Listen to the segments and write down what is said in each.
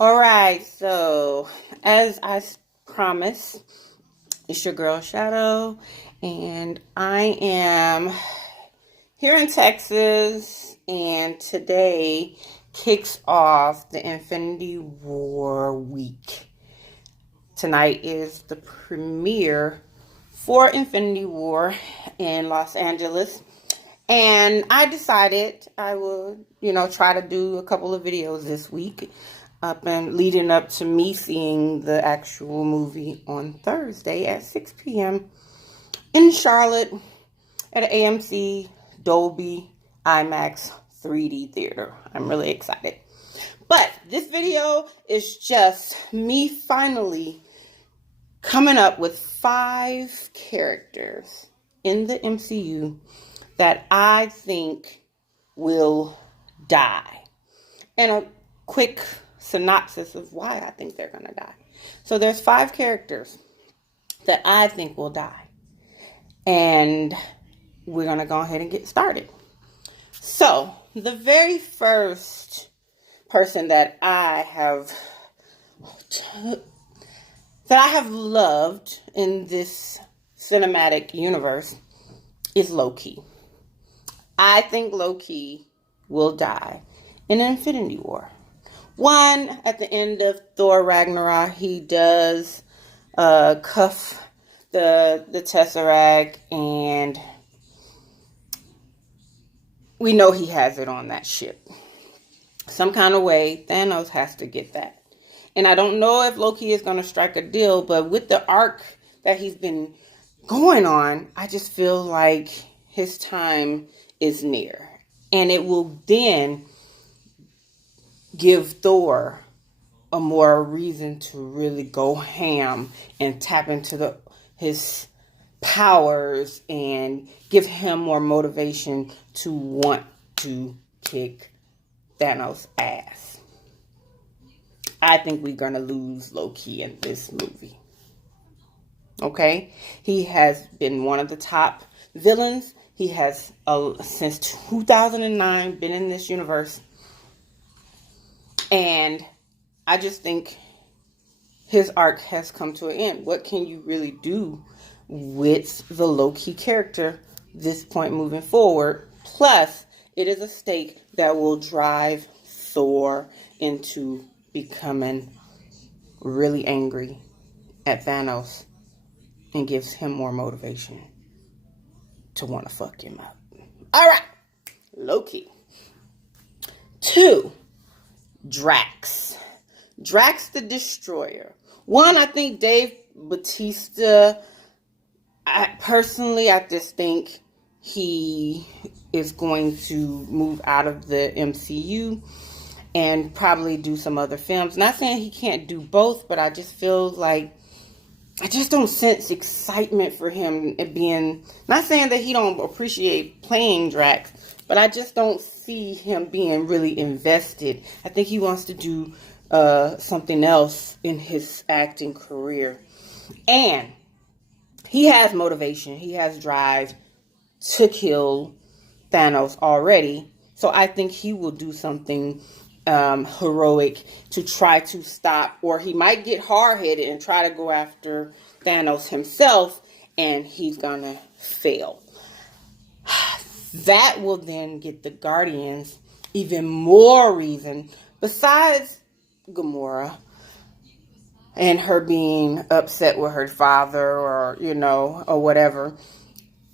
All right, so as I promised, it's your girl Shadow, and I am here in Texas, and today kicks off the Infinity War week. Tonight is the premiere for Infinity War in Los Angeles. And I decided I would, try to do a couple of videos this week up and leading up to me seeing the actual movie on Thursday at 6 p.m. in Charlotte at an AMC Dolby IMAX 3D theater. I'm really excited. But this video is just me finally coming up with 5 characters in the MCU that I think will die. And a quick synopsis of why I think they're going to die. So there's 5 characters that I think will die. And we're going to go ahead and get started. So the very first person that I have loved in this cinematic universe is Loki. I think Loki will die in Infinity War. One, at the end of Thor Ragnarok, he does cuff the Tesseract, and we know he has it on that ship. Some kind of way, Thanos has to get that. And I don't know if Loki is going to strike a deal, but with the arc that he's been going on, I just feel like his time is near. And it will then give Thor a more reason to really go ham and tap into his powers and give him more motivation to want to kick Thanos' ass. I think we're going to lose Loki in this movie. Okay? He has been one of the top villains. He has, since 2009, been in this universe. And I just think his arc has come to an end. What can you really do with the Loki character this point moving forward? Plus, it is a stake that will drive Thor into becoming really angry at Thanos and gives him more motivation to want to fuck him up. All right, Loki. 2, Drax. Drax the Destroyer. 1, I think Dave Bautista. I just think he is going to move out of the MCU and probably do some other films. Not saying he can't do both, but I just feel like I just don't sense excitement for him being, not saying that he don't appreciate playing Drax, but I just don't see him being really invested. I think he wants to do something else in his acting career. And he has motivation. He has drive to kill Thanos already. So I think he will do something heroic to try to stop, or he might get hard-headed and try to go after Thanos himself, and he's gonna fail. That will then get the Guardians even more reason, besides Gamora and her being upset with her father, or or whatever.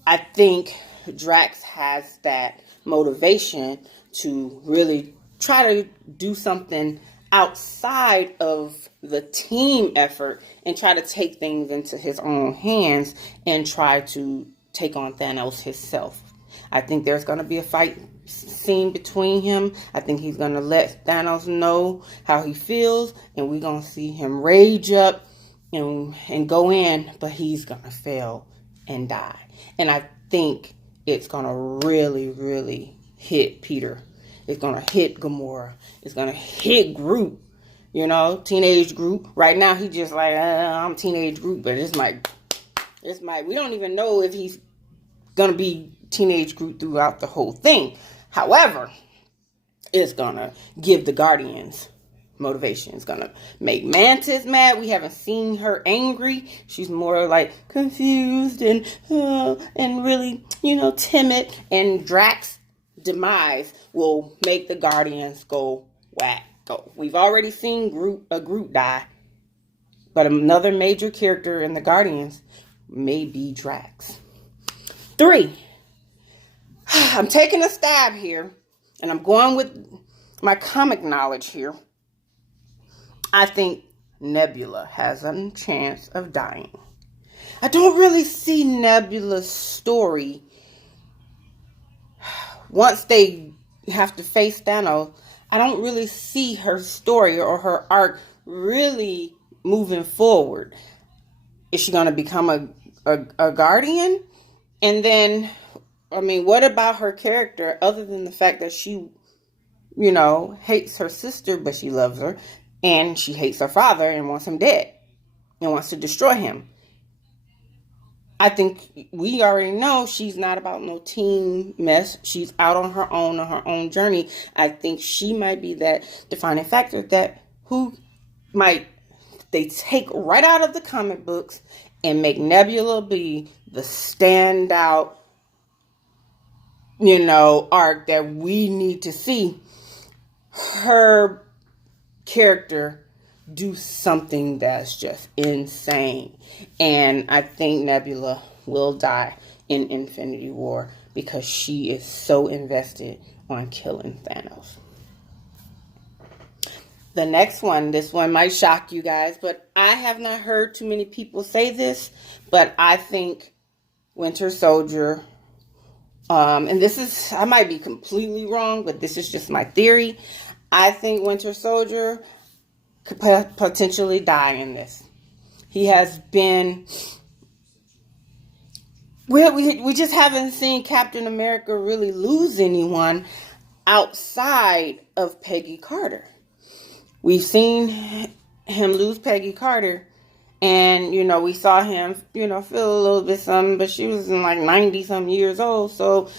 I think Drax has that motivation to really try to do something outside of the team effort and try to take things into his own hands and try to take on Thanos himself. I think there's going to be a fight scene between him. I think he's going to let Thanos know how he feels, and we're going to see him rage up and go in, but he's going to fail and die. And I think it's going to really, really hit Peter. It's going to hit Gamora. It's going to hit Groot. Teenage Groot. Right now, he just like, I'm teenage Groot, but it's we don't even know if he's going to be teenage Groot throughout the whole thing. However, it's going to give the Guardians motivation is gonna make Mantis mad. We haven't seen her angry. She's more like confused and really, timid. And Drax's demise will make the Guardians go wacko. We've already seen Groot die, but another major character in the Guardians may be Drax. 3. I'm taking a stab here, and I'm going with my comic knowledge here. I think Nebula has a chance of dying. I don't really see Nebula's story. Once they have to face Thanos, I don't really see her story or her arc really moving forward. Is she going to become a Guardian? And then, what about her character, other than the fact that she, hates her sister, but she loves her, and she hates her father and wants him dead and wants to destroy him? I think we already know she's not about no team mess. She's out on her own journey. I think she might be that defining factor that they take right out of the comic books and make Nebula be the standout, arc that we need to see her character do something that's just insane. And I think Nebula will die in Infinity War because she is so invested on killing Thanos. The next one, this one might shock you guys, but I have not heard too many people say this, but I think Winter Soldier, and this is, I might be completely wrong, but this is just my theory. I think Winter Soldier could potentially die in this. He has been, we just haven't seen Captain America really lose anyone outside of Peggy Carter. We've seen him lose Peggy Carter, and, we saw him, feel a little bit something, but she was in like 90-some years old, so,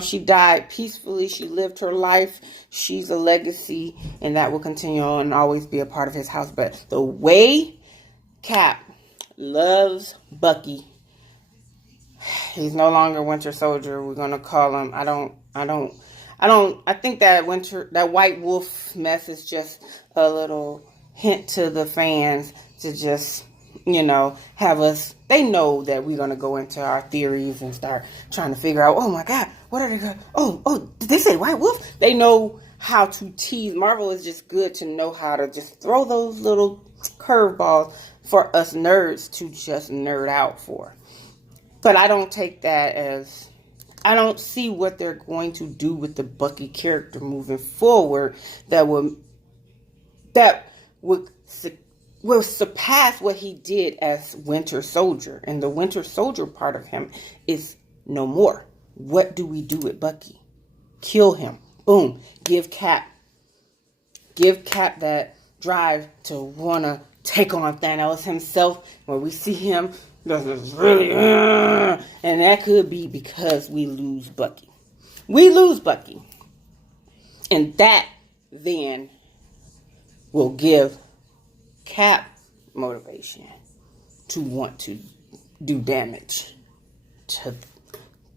she died peacefully. She lived her life. She's a legacy, and that will continue on and always be a part of his house. But the way Cap loves Bucky, he's no longer Winter Soldier. We're going to call him, I think that White Wolf mess is just a little hint to the fans to just, have us, they know that we're going to go into our theories and start trying to figure out, oh my God, what are they going to, did they say White Wolf? They know how to tease. Marvel is just good to know how to just throw those little curveballs for us nerds to just nerd out for. But I don't take that as, I don't see what they're going to do with the Bucky character moving forward that will surpass what he did as Winter Soldier. And the Winter Soldier part of him is no more. What do we do with Bucky? Kill him. Boom. Give Cap that drive to want to take on Thanos himself. When we see him, this is really, and that could be because we lose Bucky. And that then will give Cap motivation to want to do damage to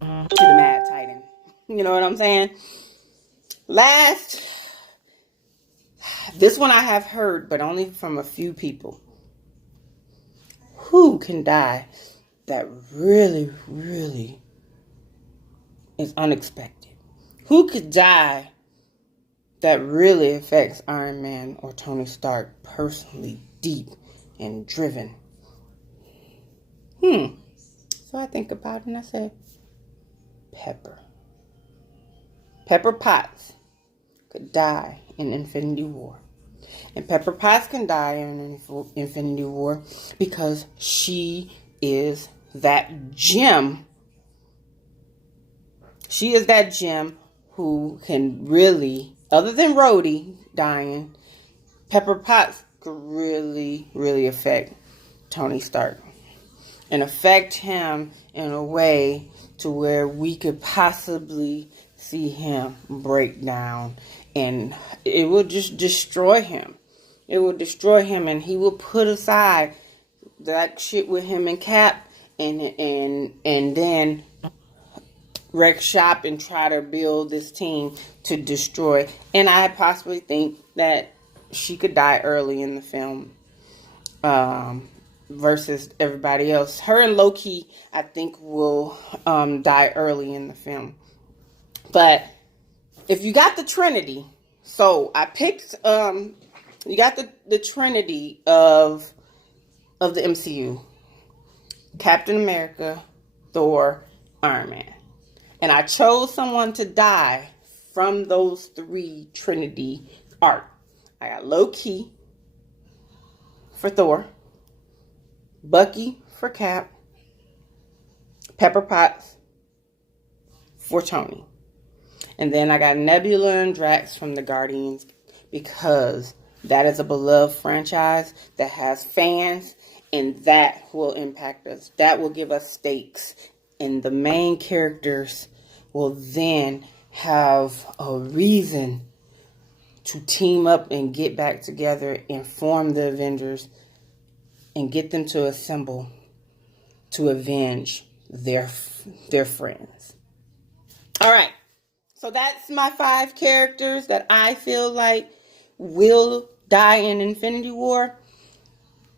the Mad Titan. You know what I'm saying? Last, this one I have heard, but only from a few people. Who can die that really, really is unexpected? Who could die that really affects Iron Man or Tony Stark personally, deep and driven? So I think about it and I say, Pepper Potts could die in Infinity War. And Pepper Potts can die in Infinity War because she is that gem. She is that gem who can really, other than Rhodey dying, Pepper Potts could really, really affect Tony Stark. And affect him in a way to where we could possibly see him break down. And it will just destroy him. It will destroy him, and he will put aside that shit with him and Cap, and then wreck shop and try to build this team to destroy. And I possibly think that she could die early in the film, versus everybody else. Her and Loki, I think, will die early in the film. But if you got the Trinity, so I picked, you got the Trinity of the MCU: Captain America, Thor, Iron Man. And I chose someone to die from those three Trinity arc. I got Loki for Thor, Bucky for Cap, Pepper Potts for Tony. And then I got Nebula and Drax from the Guardians, because that is a beloved franchise that has fans, and that will impact us. That will give us stakes. And the main characters will then have a reason to team up and get back together and form the Avengers and get them to assemble to avenge their friends. All right. So that's my 5 characters that I feel like will die in Infinity War.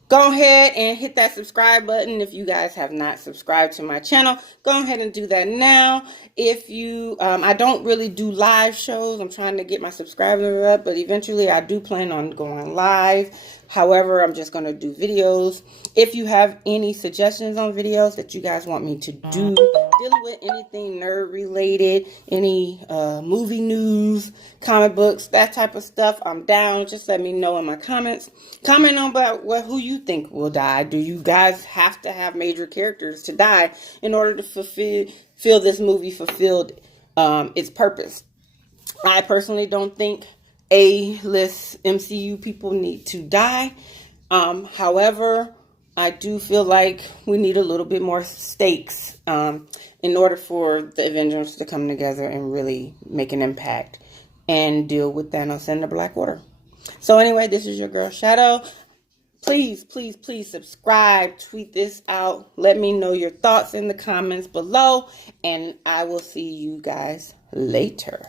Go ahead and hit that subscribe button if you guys have not subscribed to my channel. Go ahead and do that now. If you, I don't really do live shows. I'm trying to get my subscribers up, but eventually I do plan on going live. However, I'm just going to do videos. If you have any suggestions on videos that you guys want me to do, dealing with anything nerd related, any movie news, comic books, that type of stuff, I'm down. Just let me know in my comments. Comment on about who you think will die. Do you guys have to have major characters to die in order to fulfill this movie fulfilled its purpose? I personally don't think A-list MCU people need to die. However, I do feel like we need a little bit more stakes in order for the Avengers to come together and really make an impact and deal with Thanos and the Black Order. So anyway, this is your girl Shadow. Please, please, please subscribe, tweet this out. Let me know your thoughts in the comments below, and I will see you guys later.